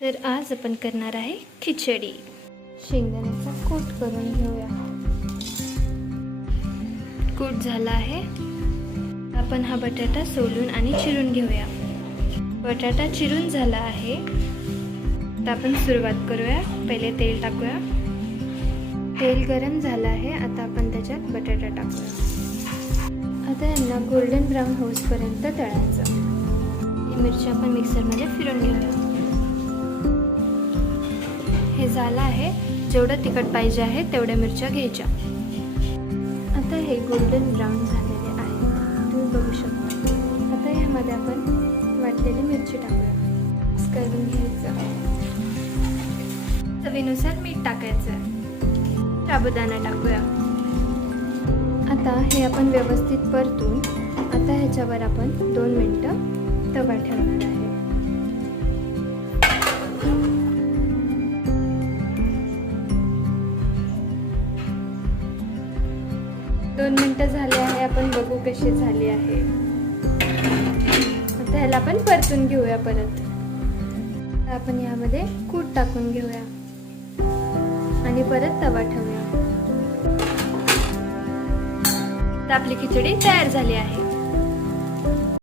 तर आज आपण करणार आहे खिचडी. शेंगदाण्याचा कूट करून घेऊया. कूट झाला आहे. आपण हा बटाटा सोलून आणि चिरून घेऊया. बटाटा चिरून झाला आहे. आता आपण सुरुवात करूया. पहिले तेल टाकूया. तेल गरम झालं आहे. आता आपण त्याच्यात बटाटा टाकूया. आता यांना गोल्डन ब्राऊन होईपर्यंत तळायचं. ही मिरची आपण मिक्सरमध्ये फिरून घेऊया. हे झालं आहे. जेवढं तिखट पाहिजे आहे तेवढ्या मिरच्या घ्यायच्या. आता हे गोल्डन ब्राऊन झालेले आहे, तुम्ही बघू शकता. आता ह्यामध्ये आपण वाटलेली मिरची टाकूया. मिक्स करून घ्यायचं. चवीनुसार मीठ टाकायचं. साबुदाणा टाकूया. आता हे आपण व्यवस्थित परतून आता ह्याच्यावर आपण 2 मिनिटं तवा ठेवणार आहे. 2 मिनिटं झाले आहे. आपण बघू कशी झाली आहे. आता ह्याला आपण परतून घेऊया परत. आपण यामध्ये कूट टाकून घेऊया आणि परत तवा ठेवूया. तर आपली खिचडी तयार झाली आहे.